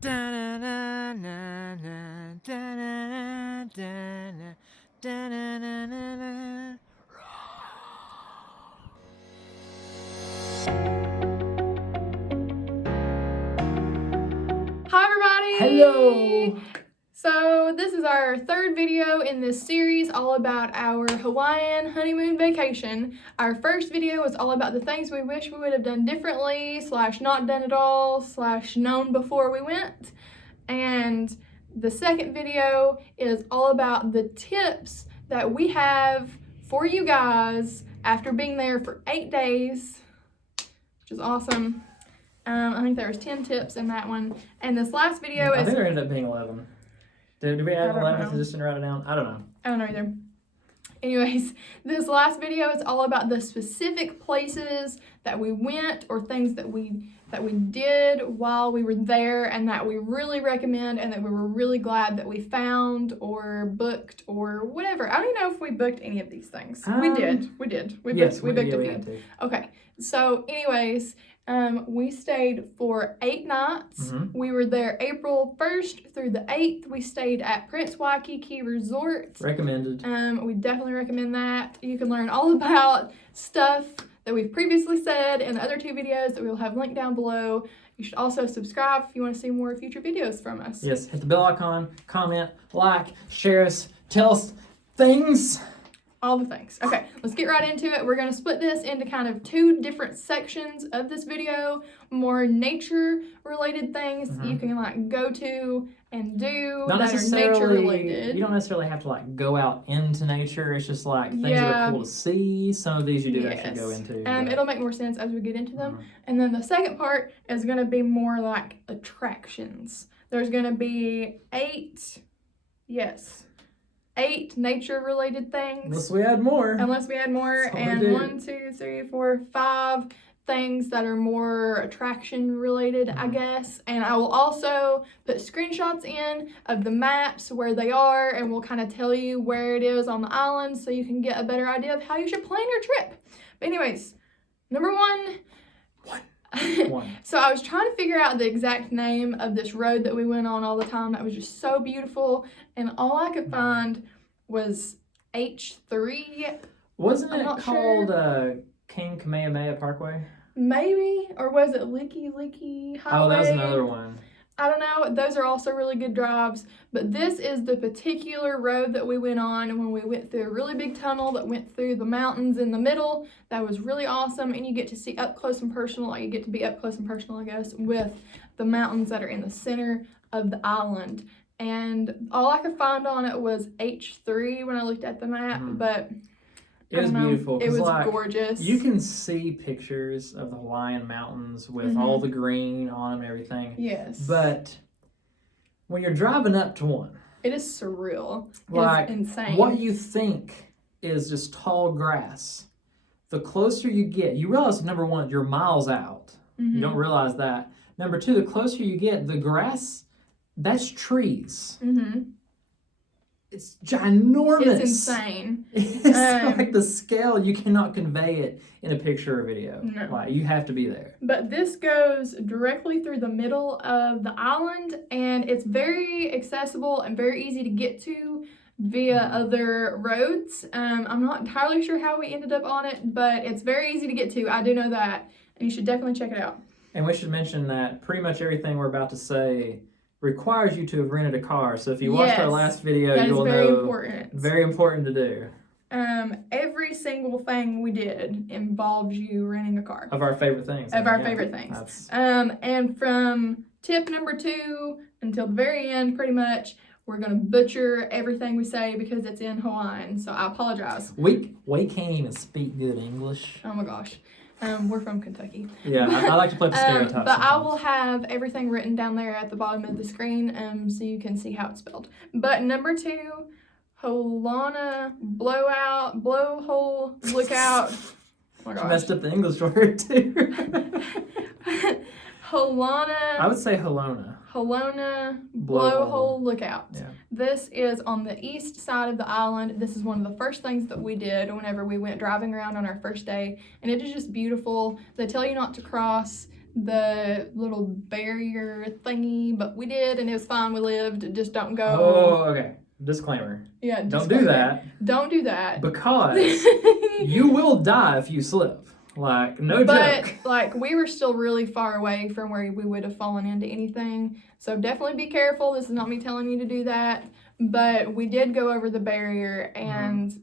Hi everybody! Hello! So this is our third video in this series all about our Hawaiian honeymoon vacation. Our first video was all about the things we wish we would have done differently / not done at all / known before we went. And the second video is all about the tips that we have for you guys after being there for 8 days, which is awesome. I think there was 10 tips in that one. And this last video I think there ended up being 11. Did we add 11 if I just didn't write it down? I don't know. I don't know either. Anyways, this last video is all about the specific places that we went or things that we did while we were there and that we really recommend and that we were really glad that we found or booked or whatever. I don't even know if we booked any of these things. We did. We booked a few. Okay. So anyways, we stayed for 8 nights. Mm-hmm. We were there April 1st through the 8th. We stayed at Prince Waikiki Resort. Recommended. We definitely recommend that. You can learn all about stuff that we've previously said in the other 2 videos that we'll have linked down below. You should also subscribe if you want to see more future videos from us. Yes, hit the bell icon, comment, like, share us, tell us things. All the things. Okay, let's get right into it. We're going to split this into kind of 2 different sections of this video. More nature-related things that you can like go to and do that are nature-related. You don't necessarily have to like go out into nature. It's just like things that are cool to see. Some of these you do actually go into. It'll make more sense as we get into them. And then the second part is going to be more like attractions. There's going to be 8 nature-related things. Unless we add more. And 1, 2, 3, 4, 5 things that are more attraction-related, I guess. And I will also put screenshots in of the maps where they are, and we'll kind of tell you where it is on the island so you can get a better idea of how you should plan your trip. But anyways, number 1. So I was trying to figure out the exact name of this road that we went on all the time that was just so beautiful, and all I could find was H3. Wasn't it called King Kamehameha Parkway? Maybe, or was it Leaky Highway? Oh, that was another one. I don't know. Those are also really good drives, but this is the particular road that we went on when we went through a really big tunnel that went through the mountains in the middle. That was really awesome, and you get to see up close and personal, or you get to be up close and personal, I guess, with the mountains that are in the center of the island. And all I could find on it was H3 when I looked at the map, but it was beautiful. It was gorgeous. You can see pictures of the Hawaiian mountains with all the green on them and everything. Yes. But when you're driving up to one, it is surreal. Like, it's insane. What you think is just tall grass, the closer you get, you realize, number 1, you're miles out. You don't realize that. Number 2, the closer you get, the grass, that's trees. It's ginormous. It's insane. It's like the scale, you cannot convey it in a picture or video. No. Like, you have to be there. But this goes directly through the middle of the island, and it's very accessible and very easy to get to via other roads. I'm not entirely sure how we ended up on it, but it's very easy to get to. I do know that, and you should definitely check it out. And we should mention that pretty much everything we're about to say requires you to have rented a car. So if you watched our last video, you will know. Very important to do. Every single thing we did involves you renting a car. Of our favorite things. Favorite things. And from tip number 2 until the very end, pretty much, we're going to butcher everything we say because it's in Hawaiian. So I apologize. We can't even speak good English. Oh my gosh. We're from Kentucky. Yeah, I like to play the stereotypes. But sometimes. I will have everything written down there at the bottom of the screen so you can see how it's spelled. But number 2, HOLONA, blowhole, lookout. Oh my gosh. You messed up the English word too. HOLONA. I would say HOLONA. HOLONA, blowhole, lookout. Yeah. This is on the east side of the island. This is one of the first things that we did whenever we went driving around on our first day. And it is just beautiful. They tell you not to cross the little barrier thingy, but we did, and it was fine. We lived. Just don't go. Oh, okay. Disclaimer. Yeah, Don't do that. Don't do that. Because you will die if you slip. Like, no joke. But, like, we were still really far away from where we would have fallen into anything. So definitely be careful. This is not me telling you to do that. But we did go over the barrier, and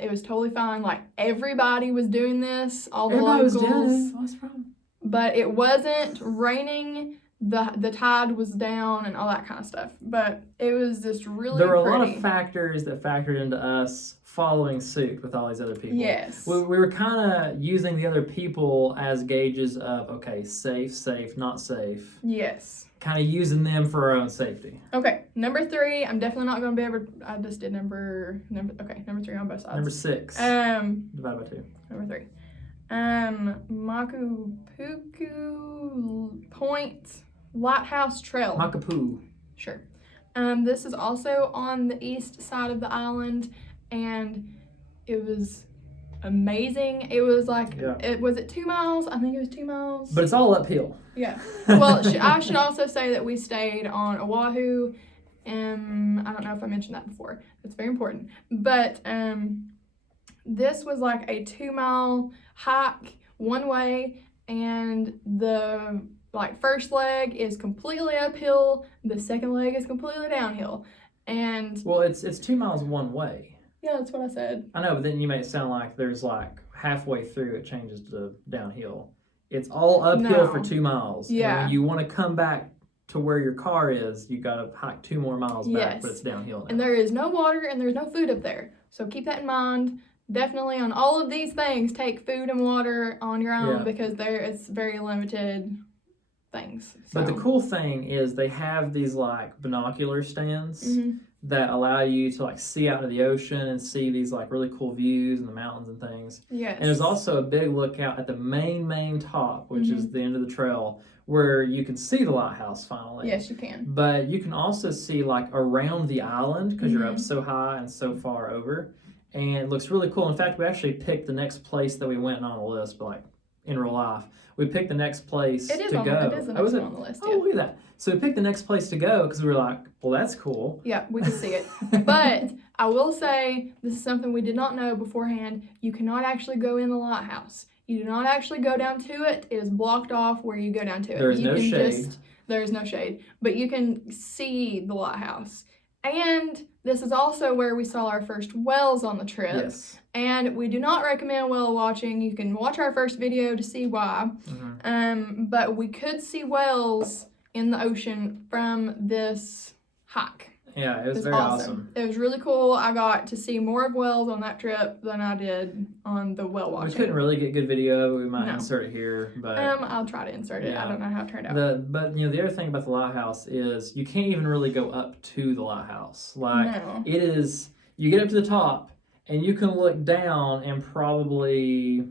it was totally fine. Like, everybody was doing this. All the locals. Was doing it. What's the problem? But it wasn't raining. The tide was down and all that kind of stuff. But it was just really There were pretty. a lot of factors that factored into us following suit with all these other people. Yes. We were kind of using the other people as gauges of, okay, safe, not safe. Yes. Kind of using them for our own safety. Okay, number 3. I'm definitely not going to be able to, I just did number 3 on both sides. Number 6. Divided by 2. Number 3. MAKAPU'U Point Lighthouse Trail. MAKAPU'U. Sure. This is also on the east side of the island, and it was amazing. It was like, was it 2 miles? I think it was 2 miles. But it's all uphill. Yeah. Well, I should also say that we stayed on Oahu. I don't know if I mentioned that before. It's very important. But this was like a 2-mile hike one way, and the first leg is completely uphill. The second leg is completely downhill. And well, it's 2 miles one way. Yeah, that's what I said. I know, but then you make it sound like there's like halfway through it changes to downhill. It's all uphill for 2 miles. Yeah. And when you want to come back to where your car is, you got to hike 2 more miles back, but it's downhill now. And there is no water and there's no food up there. So keep that in mind. Definitely on all of these things, take food and water on your own because it's very limited things. So. But the cool thing is they have these like binocular stands that allow you to like see out into the ocean and see these like really cool views and the mountains and things. Yes. And there's also a big lookout at the main top, which is the end of the trail, where you can see the lighthouse finally. Yes, you can. But you can also see like around the island because you're up so high and so far over. And it looks really cool. In fact, we actually picked the next place that we went on the list, but like in real life. We picked the next place to go. It is the next one on the list, Oh, look at that. So we picked the next place to go because we were like, well, that's cool. Yeah, we can see it. But I will say, this is something we did not know beforehand. You cannot actually go in the lighthouse. You do not actually go down to it. It is blocked off where you go down to it. There is no shade. There is no shade. But you can see the lighthouse. And this is also where we saw our first whales on the trip. Yes. And we do not recommend whale watching. You can watch our first video to see why. But we could see whales in the ocean from this hike. Yeah, it was very awesome. It was really cool. I got to see more of whales on that trip than I did on the whale watching. We couldn't really get good video of it. We might insert it here, but I'll try to insert it. I don't know how it turned out. But the other thing about the lighthouse is you can't even really go up to the lighthouse. It is, you get up to the top and you can look down and probably,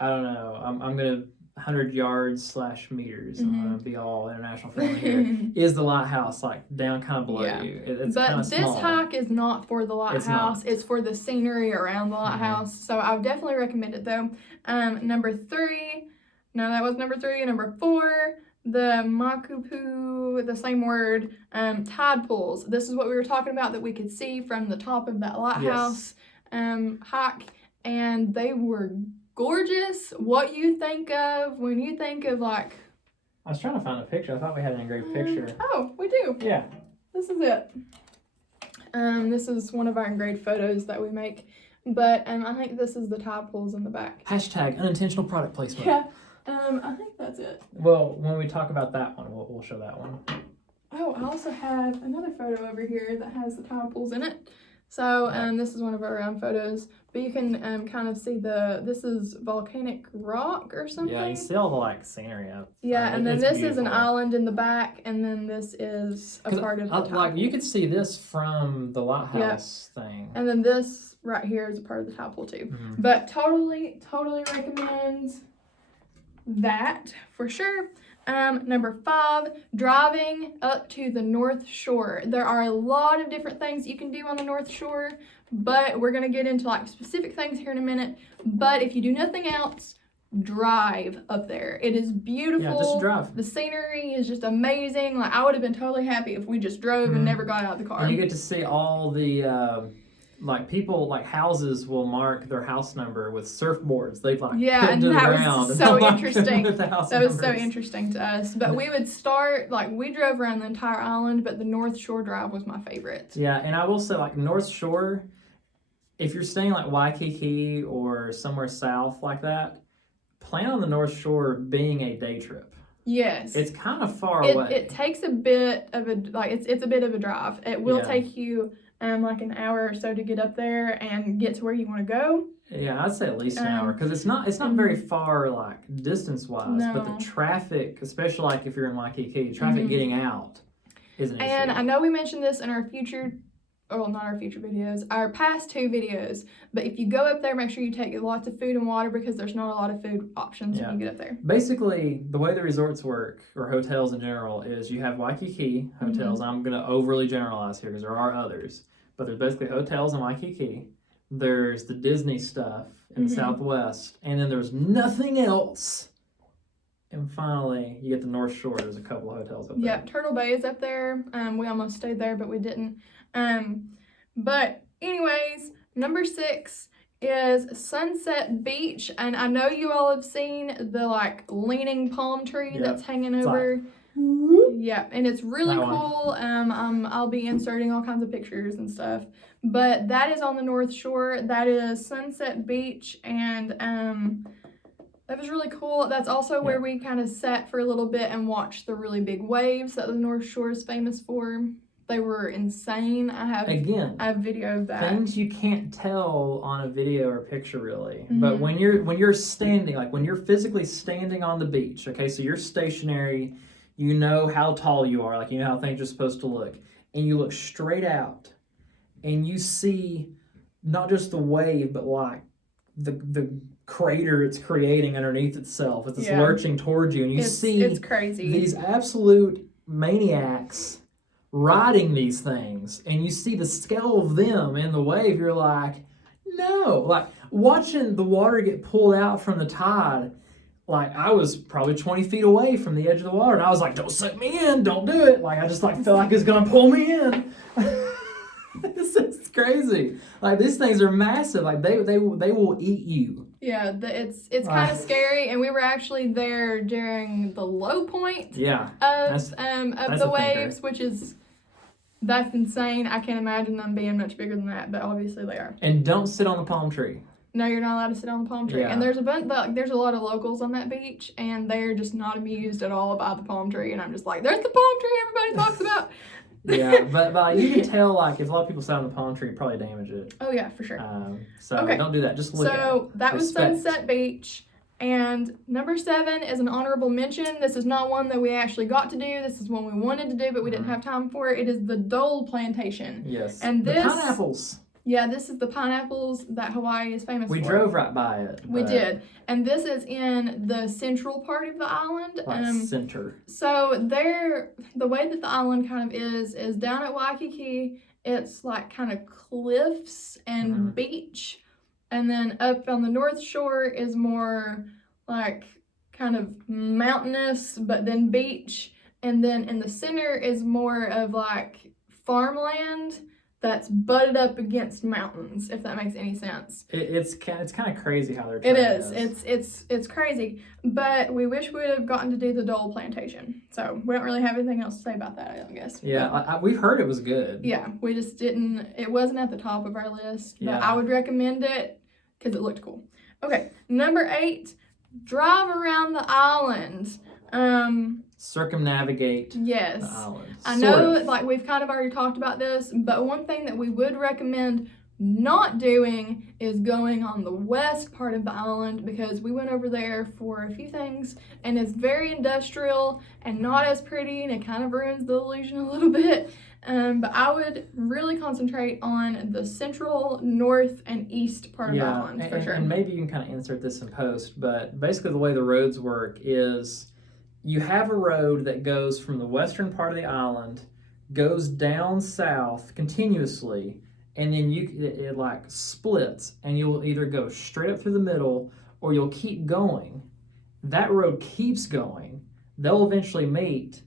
I don't know, I'm gonna 100 yards / meters. I'm gonna be all international friendly here. Is the lighthouse like down kind of below you? It's kind of small. This hike is not for the lighthouse. It's for the scenery around the lighthouse. So I would definitely recommend it though. Number 3. No, that was number 3. Number 4. The MAKAPU'U, the same word, tide pools. This is what we were talking about that we could see from the top of that lighthouse hike, and they were gorgeous. What you think of when you think of like... I was trying to find a picture. I thought we had an engraved picture. Oh, we do. Yeah. This is it. This is one of our engraved photos that we make, but I think this is the tide pools in the back. # unintentional product placement. Yeah. I think that's it. Well, when we talk about that one, we'll show that one. Oh, I also have another photo over here that has the tide pools in it. So this is one of our own photos, but you can kind of see this is volcanic rock or something. Yeah, you see all the like scenery up. Yeah, and then this is an island in the back, and then this is a part of the tide like you could see this from the lighthouse thing. And then this right here is a part of the tide pool too. But totally recommend that for sure. Number 5, driving up to the North Shore. There are a lot of different things you can do on the North Shore, but we're going to get into like specific things here in a minute. But if you do nothing else, drive up there. It is beautiful. Yeah, just drive. The scenery is just amazing. Like, I would have been totally happy if we just drove and never got out of the car. And you get to see all the like people, like houses will mark their house number with surfboards. They've like put and to the that ground was so and interesting. That was so interesting to us. But we would start, like, we drove around the entire island, but the North Shore drive was my favorite. Yeah, and I will say, like, North Shore, if you're staying like Waikiki or somewhere south like that, plan on the North Shore being a day trip. Yes. It's kind of far away. It takes a bit of a, like, it's a bit of a drive. It will take you like an hour or so to get up there and get to where you want to go. Yeah, I'd say at least an hour, because it's not very far, like, distance-wise, but the traffic, especially like if you're in Waikiki, traffic getting out is an issue. And I know we mentioned this in our future, well, not our future videos, our past 2 videos, but if you go up there, make sure you take lots of food and water, because there's not a lot of food options when you get up there. Basically, the way the resorts work, or hotels in general, is you have Waikiki hotels. I'm going to overly generalize here because there are others, but there's basically hotels in Waikiki. There's the Disney stuff in the Southwest, and then there's nothing else. And finally, you get the North Shore. There's a couple of hotels up there. Yep, Turtle Bay is up there. We almost stayed there, but we didn't. But anyways, number 6 is Sunset Beach, and I know you all have seen the, like, leaning palm tree that's hanging over. Yeah, and it's really cool. I'll be inserting all kinds of pictures and stuff. But that is on the North Shore. That is Sunset Beach, and that was really cool. That's also where we kind of sat for a little bit and watched the really big waves that the North Shore is famous for. They were insane. I have video of that. Things you can't tell on a video or picture, really. But when you're standing, like when you're physically standing on the beach, okay, so you're stationary, you know how tall you are, like you know how things are supposed to look, and you look straight out, and you see not just the wave, but like the crater it's creating underneath itself. It's lurching towards you, and it's crazy. These absolute maniacs riding these things, and you see the scale of them in the wave. You're like, no, like watching the water get pulled out from the tide. Like, I was probably 20 feet away from the edge of the water, and I was like, don't suck me in, don't do it. Like, I just like felt like it's gonna pull me in. This is crazy. Like, these things are massive. Like, they will eat you. Yeah, it's kind of scary, and we were actually there during the low point of the waves, which is, that's insane. I can't imagine them being much bigger than that, but obviously they are. And don't sit on the palm tree. No, you're not allowed to sit on the palm tree. And there's a lot of locals on that beach, and they're just not amused at all by the palm tree. And I'm just like, there's the palm tree everybody talks about. Yeah, but you can tell, like, if a lot of people sit on the palm tree, probably damage it. Oh yeah, for sure. So don't do that. Just look at it. So that was Sunset Beach. And number 7 is an honorable mention. This is not one that we actually got to do. This is one we wanted to do, but we didn't have time for. It is the DOLE Plantation. Yes. And the pineapples. Yeah, this is the pineapples that Hawaii is famous for. We drove right by it. We did. And this is in the central part of the island. Center. So the way that the island kind of is down at Waikiki, it's like kind of cliffs and beach. And then up on the North Shore is more like kind of mountainous, but then beach. And then in the center is more of like farmland that's butted up against mountains, if that makes any sense. It's kind of crazy how they're. It is. It's crazy. But we wish we would have gotten to do the DOLE Plantation. So we don't really have anything else to say about that, I guess. Yeah, we've heard it was good. Yeah, we just didn't. It wasn't at the top of our list, but I would recommend it because it looked cool. Okay, number 8, drive around the island. Circumnavigate the island. I know, like, we've kind of already talked about this, but one thing that we would recommend not doing is going on the west part of the island, because we went over there for a few things, and it's very industrial and not as pretty, and it kind of ruins the illusion a little bit. But I would really concentrate on the central, north, and east part of the island, for sure. And maybe you can kind of insert this in post, but basically the way the roads work is you have a road that goes from the western part of the island, goes down south continuously, and then it like splits, and you'll either go straight up through the middle, or you'll keep going. That road keeps going. They'll eventually meet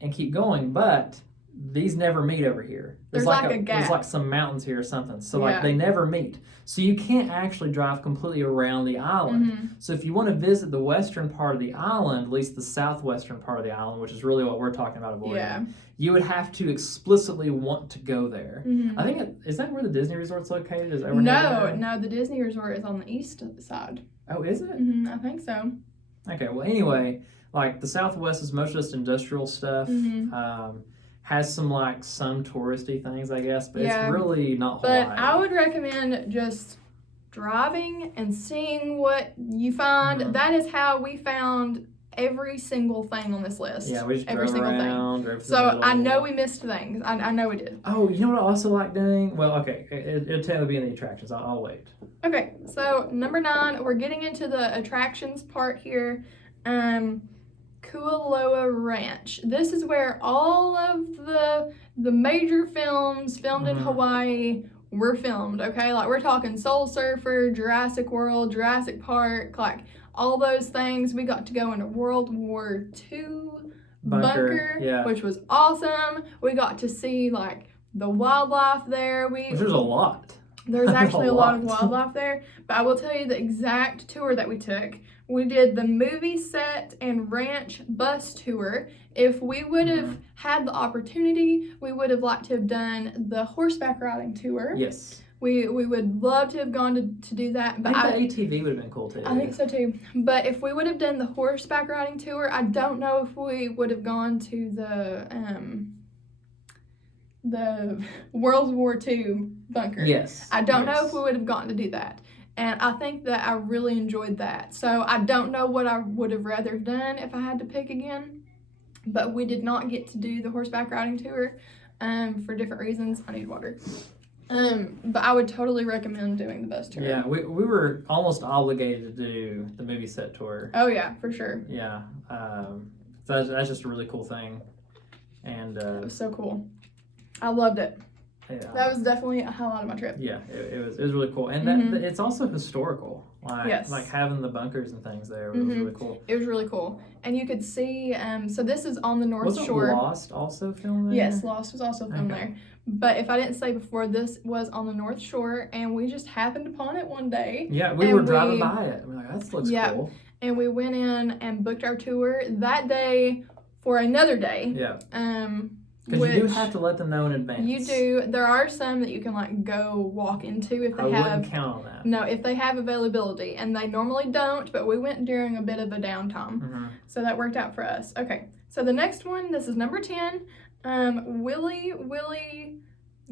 and keep going, but these never meet over here. There's like a gap. There's like some mountains here or something. So like they never meet. So you can't actually drive completely around the island. So if you want to visit the western part of the island, at least the southwestern part of the island, which is really what we're talking about avoiding, you would have to explicitly want to go there. I think, is that where the Disney Resort's located? Is that where No, the Disney Resort is on the east side. Oh, is it? I think so. Okay, well anyway, like the Southwest is most just industrial stuff. Has some touristy things, I guess, but it's really not Hawaii. But I would recommend just driving and seeing what you find. That is how we found every single thing on this list. Yeah, we just every drove single around, thing. So I know we missed things. I know we did. Oh, you know what I also like doing? Well, okay, it'll tell be in the attractions. I'll wait. Okay, so number 9, we're getting into the attractions part here. KUALOA Ranch. This is where all of the major films filmed in Hawaii were filmed, okay? Like we're talking Soul Surfer, Jurassic World, Jurassic Park, like all those things. We got to go into World War II bunker, which was awesome. We got to see like the wildlife there. There's a lot. There's actually a lot of wildlife there, but I will tell you the exact tour that we took. We did the movie set and ranch bus tour. If we would have had the opportunity, we would have liked to have done the horseback riding tour. Yes. We would love to have gone to do that. But I think the ATV would have been cool too. I think so too. But if we would have done the horseback riding tour, I don't know if we would have gone to the World War II bunker. Yes. I don't know if we would have gotten to do that. And I think that I really enjoyed that. So I don't know what I would have rather done if I had to pick again. But we did not get to do the horseback riding tour for different reasons. I need water. But I would totally recommend doing the bus tour. Yeah, we were almost obligated to do the movie set tour. Oh yeah, for sure. Yeah. So that's just a really cool thing. And it was so cool. I loved it. Yeah. That was definitely a highlight of my trip. Yeah, it was really cool. And that it's also historical. Like having the bunkers and things there was really cool. It was really cool. And you could see, so this is on the North Shore. Wasn't Lost also filmed there? Yes, Lost was also filmed there. But if I didn't say before, this was on the North Shore, and we just happened upon it one day. Yeah, we were driving by it. We're like, that looks cool. And we went in and booked our tour that day for another day. Yeah. Because you do have to let them know in advance. You do. There are some that you can go walk into if they have. I wouldn't count on that. No, if they have availability, and they normally don't. But we went during a bit of a downtime, so that worked out for us. Okay, so the next one, this is number 10,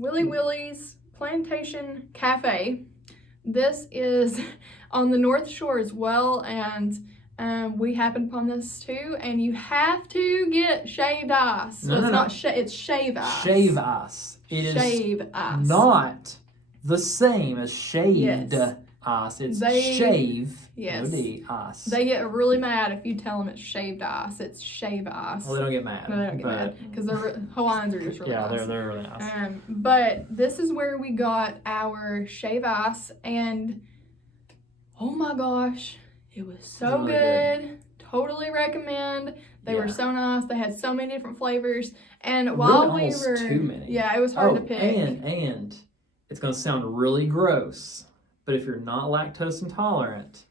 WILI'S Plantation Cafe. This is on the North Shore as well, and we happened upon this too, and you have to get shaved ice. So it's shave ice. Shave ice. It is not the same as shaved ice. It's shave. Yes. Ice. They get really mad if you tell them it's shaved ice. It's shave ice. Well, they don't get mad. No, they don't get mad because Hawaiians are just really nice. Yeah, they're really nice. But this is where we got our shave ice, and oh my gosh. It was so really good. Totally recommend. They were so nice. They had so many different flavors. And while we were too many. Yeah, it was hard to pick. And it's gonna sound really gross, but if you're not lactose intolerant,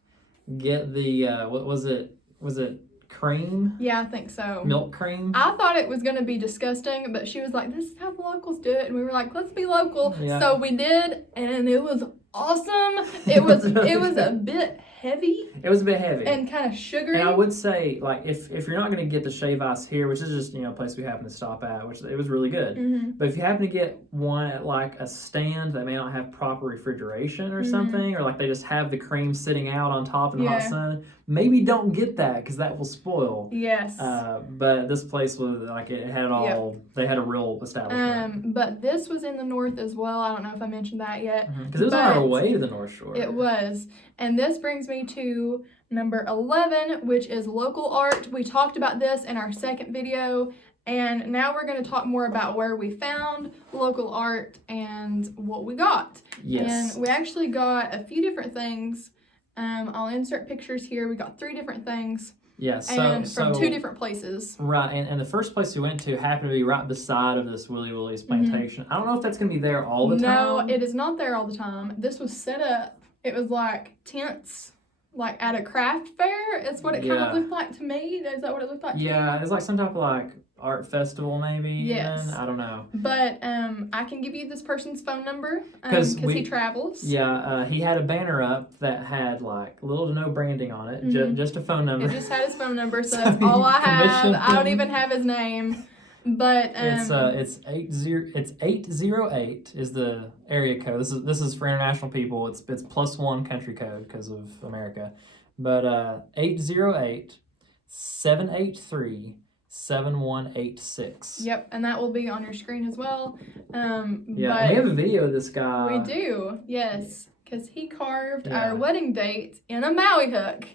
get the what was it? Was it cream? Yeah, I think so. Milk cream? I thought it was gonna be disgusting, but she was like, this is how the locals do it, and we were like, let's be local. Yeah. So we did, and it was awesome. It was a bit heavy. It was a bit heavy. And kind of sugary. And I would say, if you're not going to get the shave ice here, which is just, a place we happen to stop at, which it was really good. But if you happen to get one at a stand that may not have proper refrigeration or something, or they just have the cream sitting out on top in the hot sun, maybe don't get that because that will spoil. Yes. But this place was it had it all. They had a real establishment. But this was in the north as well. I don't know if I mentioned that yet. Because it was on our way to the North Shore. It was. And this brings me to number 11, which is local art. We talked about this in our second video, and now we're going to talk more about where we found local art and what we got. Yes. And we actually got a few different things. I'll insert pictures here. We got 3 different things. Yeah, and from 2 different places. Right, and the first place we went to happened to be right beside of this WILI'S plantation. I don't know if that's going to be there all the time. No, it is not there all the time. This was set up, it was like tents, like at a craft fair. It's what it kind of looked like to me. Is that what it looked like to you? Yeah, it's like some type of like art festival maybe. Yes. Even? I don't know. But I can give you this person's phone number because he travels. Yeah, he had a banner up that had like little to no branding on it, just a phone number. It just had his phone number, so that's all I have. I don't even have his name. But it's 808 is the area code. This is for international people. It's +1 country code because of America. But 808-783-7186. Yep, and that will be on your screen as well. Yeah, we have a video of this guy. We do, yes, because he carved our wedding date in a Maui hook,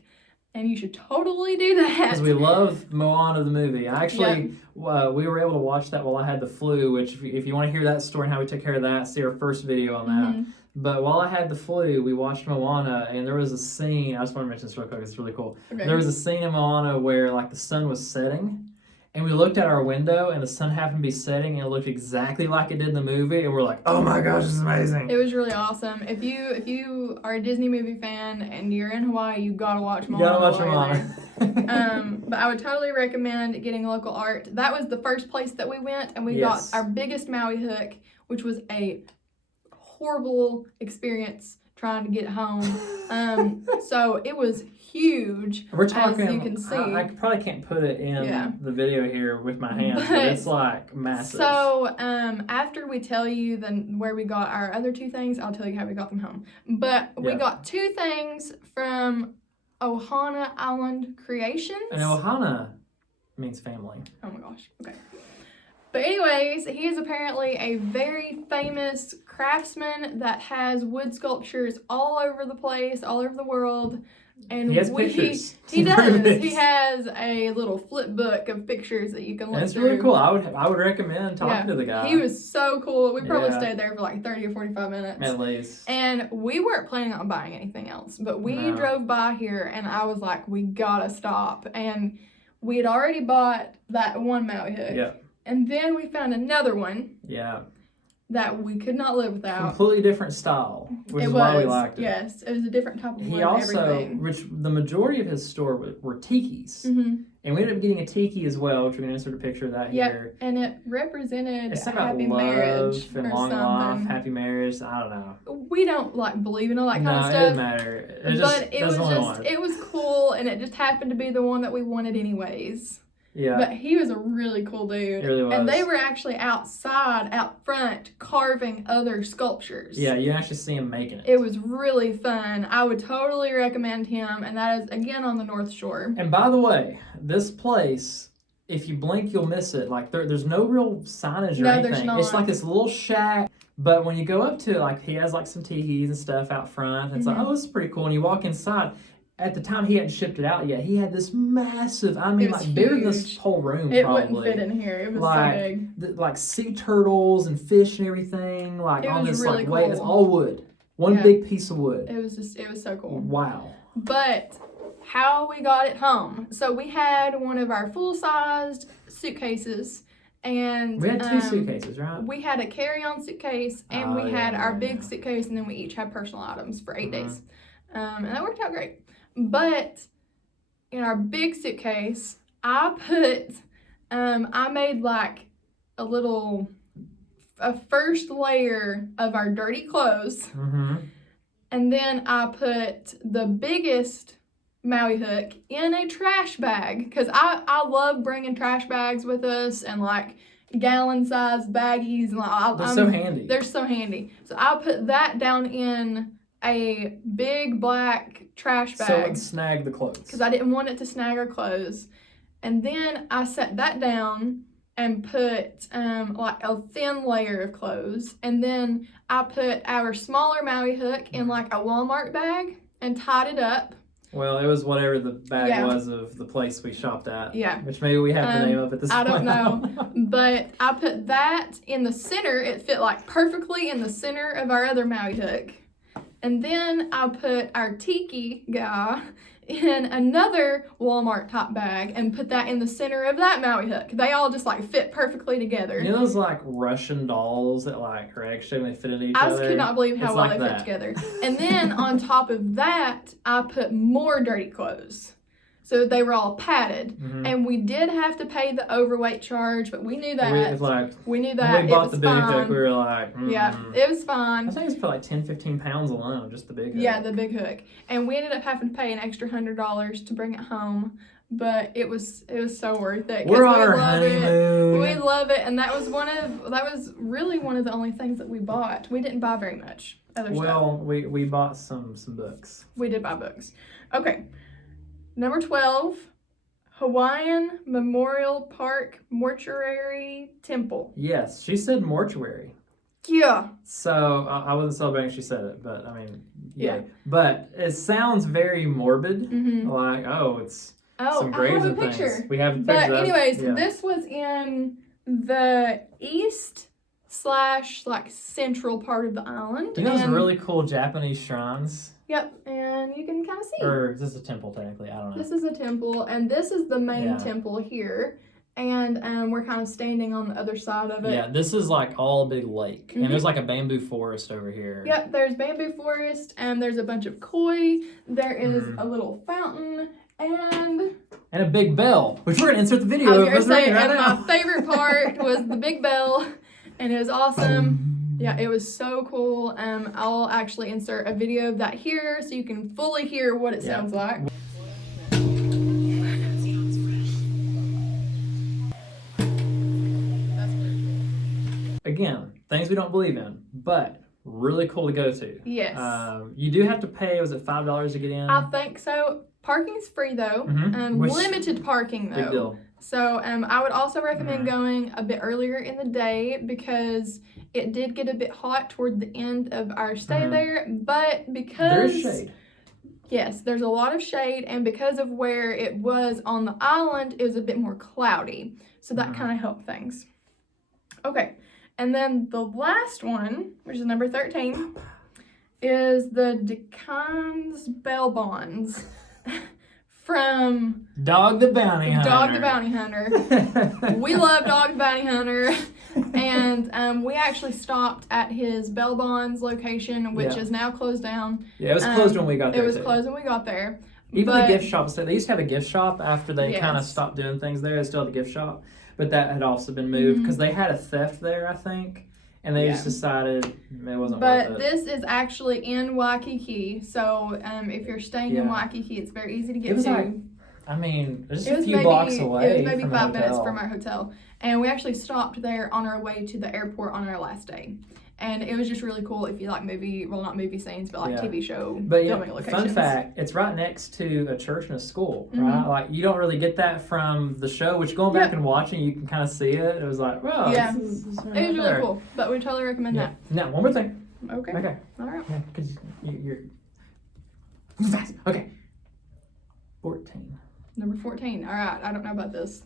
and you should totally do that. Because we love Moana the movie. Actually, we were able to watch that while I had the flu, which if you want to hear that story and how we took care of that, see our first video on that. But while I had the flu, we watched Moana, and there was a scene. I just want to mention this real quick. It's really cool. Okay. There was a scene in Moana where like the sun was setting, and we looked out our window, and the sun happened to be setting, and it looked exactly like it did in the movie, and we're like, "Oh my gosh, this is amazing!" It was really awesome. If you are a Disney movie fan and you're in Hawaii, you gotta watch Moana. You gotta watch Moana. But I would totally recommend getting local art. That was the first place that we went, and we got our biggest Maui hook, which was a horrible experience trying to get home. So it was huge. We're talking, as you can see. I probably can't put it in the video here with my hands, but it's like massive. So after we tell you where we got our other 2 things, I'll tell you how we got them home. But we got 2 things from Ohana Island Creations. And Ohana means family. Oh my gosh. Okay. But anyways, he is apparently a very famous craftsman that has wood sculptures all over the place, all over the world. And he has pictures. He does. He has a little flip book of pictures that you can look through. It's really cool. I would recommend talking to the guy. He was so cool. We probably stayed there for like 30 or 45 minutes. At least. And we weren't planning on buying anything else, but we drove by here and I was like, we gotta stop. And we had already bought that one Maui hook. Yeah. And then we found another one. Yeah. That we could not live without. Completely different style, which is why we liked it. Yes, it was a different type of wood. He also, which the majority of his store were tikis. And we ended up getting a tiki as well, which we're going to insert a picture of that here. And it represented it's happy love marriage and or long something. life, happy marriage. I don't know. We don't believe in all that kind of stuff. No, it doesn't matter. It was cool, and it just happened to be the one that we wanted anyways. Yeah. But he was a really cool dude. He really was. And they were actually out front, carving other sculptures. Yeah, you actually see him making it. It was really fun. I would totally recommend him, and that is, again, on the North Shore. And by the way, this place, if you blink, you'll miss it. Like, there's no real signage or anything. There's not. It's like this little shack, but when you go up to it, like, he has, like, some tikis and stuff out front. And it's like, oh, this is pretty cool. And you walk inside. At the time, he hadn't shipped it out yet. He had this massive, bigger than this whole room, it probably. It wouldn't fit in here. It was like, so big. Like sea turtles and fish and everything. Like, on this, really like, cool. It's all wood. One big piece of wood. It was so cool. Wow. But how we got it home. So we had one of our full-sized suitcases. And we had 2 suitcases, right? We had a carry-on suitcase, and we had our big suitcase, and then we each had personal items for 8 days. And that worked out great. But in our big suitcase, I made like a first layer of our dirty clothes. And then I put the biggest Maui hook in a trash bag. Because I love bringing trash bags with us and like gallon-sized baggies. And like, they're so handy. They're so handy. So I put that down in a big black trash bag. So it would snag the clothes. Because I didn't want it to snag our clothes. And then I set that down and put like a thin layer of clothes. And then I put our smaller Maui hook in like a Walmart bag and tied it up. Well, it was whatever the bag was of the place we shopped at. Yeah. Which maybe we have the name of at this point. I don't know. But I put that in the center. It fit like perfectly in the center of our other Maui hook. And then I put our tiki guy in another Walmart top bag and put that in the center of that Maui hook. They all just like fit perfectly together. You know those like Russian dolls that like are egg-shaped and they fit into each other? I just could not believe how It's well like they fit that. together. And then on top of that, I put more dirty clothes. So they were all padded. Mhm. And we did have to pay the overweight charge, but we knew that. We knew that. When we bought it the was big fine. hook, we were like, Yeah, it was fine. I think it's for like 10, 15 pounds alone, just the big hook. Yeah, the big hook. And we ended up having to pay an extra $100 to bring it home. But it was so worth it. We're on our honeymoon. We love it. And that was really one of the only things that we bought. We didn't buy very much other stuff. Well, we bought some books. We did buy books. Okay. Number 12. Hawaiian Memorial Park Mortuary Temple. Yes, she said mortuary. Yeah. So I wasn't celebrating she said it, but I mean, yeah. Yeah. But it sounds very morbid. Mm-hmm. Like, it's some I graves have a and picture. things. We have a But picture. anyways, yeah. this was in the east / like central part of the island. You know those And- really cool Japanese shrines? Yep, and you can kind of see. Or is this a temple technically? I don't know. This is a temple, and this is the main Yeah. temple here. And we're kind of standing on the other side of it. Yeah, this is like all a big lake. Mhm. And there's like a bamboo forest over here. Yep, there's bamboo forest, and there's a bunch of koi. There is Mhm. a little fountain, and And a big bell, which we're going to insert the video I was of going to us say, ringing right and now. my favorite part was the big bell, and it was awesome. Yeah, it was so cool. I'll actually insert a video of that here so you can fully hear what it sounds like. Again, things we don't believe in, but really cool to go to. Yes. You do have to pay, was it $5 to get in? I think so. Parking's free though. Which- Limited parking though. Big deal. So I would also recommend going a bit earlier in the day because it did get a bit hot toward the end of our stay there. But because There's shade. yes, there's a lot of shade, and because of where it was on the island, it was a bit more cloudy. So that kind of helped things. Okay, and then the last one, which is number 13, is the Decans Bell Bonds from Dog the Bounty Hunter. Dog the Bounty Hunter. We love Dog the Bounty Hunter. And we actually stopped at his Bell Bonds location, which is now closed down. Yeah, it was closed when we got there. It was too. closed when we got there. Even but, the gift shop. So they used to have a gift shop after they kind of Yes. stopped doing things there. They still have the gift shop. But that had also been moved because they had a theft there, I think. And they just decided it wasn't worth it. But this is actually in Waikiki. So if you're staying in Waikiki, it's very easy to get It was to. like, I mean, just It a was few maybe, blocks away. It was maybe from 5 the minutes hotel. from our hotel. And we actually stopped there on our way to the airport on our last day. And it was just really cool if you like not movie scenes, but like TV show But yeah, filming locations. fun fact, it's right next to a church and a school, right? Like, you don't really get that from the show, which going back and watching, you can kind of see it. It was like, wow, this is it was right really there. cool. But we totally recommend that. Now, one more thing. Okay. Okay. All right. Yeah, because you're... Fast. Okay. 14. Number 14. All right. I don't know about this.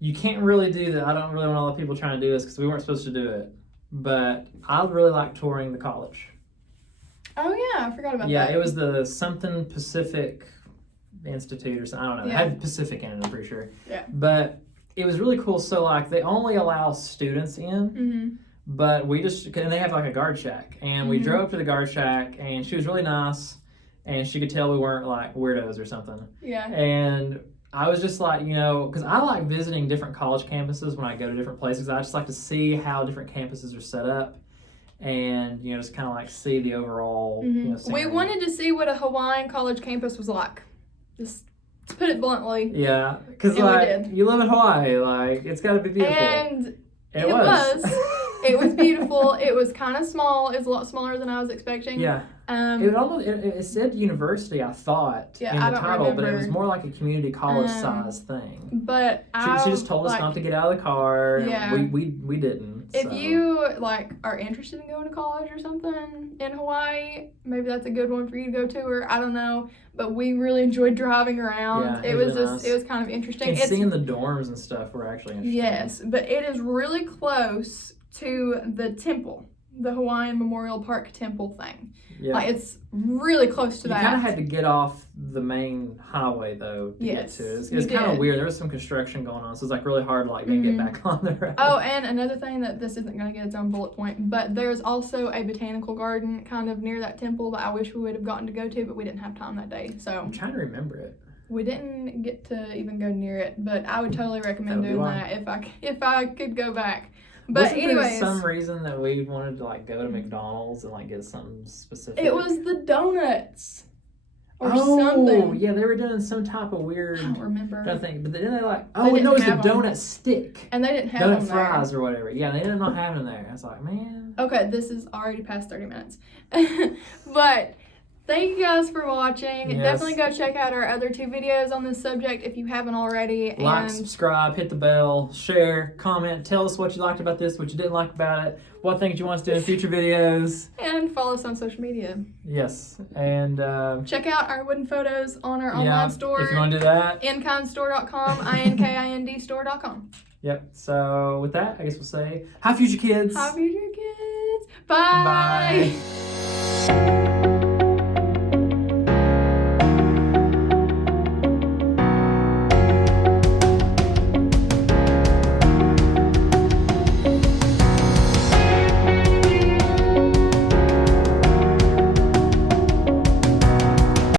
You can't really do that. I don't really want all the people trying to do this because we weren't supposed to do it. But I really like touring the college. Oh, yeah. I forgot about that. Yeah, it was the something Pacific Institute or something. I don't know. It had Pacific in it, I'm pretty sure. Yeah. But it was really cool. So, like, they only allow students in. But we just, and they have like a guard shack. And we drove up to the guard shack, and she was really nice. And she could tell we weren't like weirdos or something. Yeah. And I was just like, because I like visiting different college campuses when I go to different places. I just like to see how different campuses are set up and, just kind of like see the overall, we scenery. wanted to see what a Hawaiian college campus was like. Just to put it bluntly. Yeah, because And we like, did. you live in Hawaii, like, it's got to be beautiful. And it was. It was beautiful. It was kind of small. It was a lot smaller than I was expecting. Yeah. It said university, I thought, in I the don't title, but it remember. was more like a community college size thing. But She just told us not to get out of the car. Yeah. And we didn't. If so. you are interested in going to college or something in Hawaii, maybe that's a good one for you to go to, or I don't know. But we really enjoyed driving around. Yeah, it was really just nice. it was kind of interesting. And seeing the dorms and stuff were actually interesting. Yes, but it is really close to the temple. the Hawaiian Memorial Park Temple thing. Yeah. Like, it's really close to that. You kind of had to get off the main highway, though, to get to it. It's kind of weird. There was some construction going on, so it's like really hard to like get back on the road. Oh, and another thing that this isn't going to get its own bullet point, but there's also a botanical garden kind of near that temple that I wish we would have gotten to go to, but we didn't have time that day. So I'm trying to remember it. We didn't get to even go near it, but I would totally recommend doing that if I could go back. But Wasn't anyways, there some reason that we wanted to like go to McDonald's and like get something specific? It was the donuts or something. Oh, yeah, they were doing some type of weird. I don't remember. Thing, but then they like, oh no, it's a donut stick. And they didn't have donut fries or whatever. Yeah, they ended up not having them there. I was like, man. Okay, this is already past 30 minutes, but. Thank you guys for watching. Yes. Definitely go check out our other 2 videos on this subject if you haven't already. Like, subscribe, hit the bell, share, comment, tell us what you liked about this, what you didn't like about it, what things you want us to do in future videos. And follow us on social media. Yes, and check out our wooden photos on our online store. If you want to do that. InKindStore.com, INKINDstore.com. Yep, so with that, I guess we'll say, hi future kids. Hi future kids. Bye. Bye.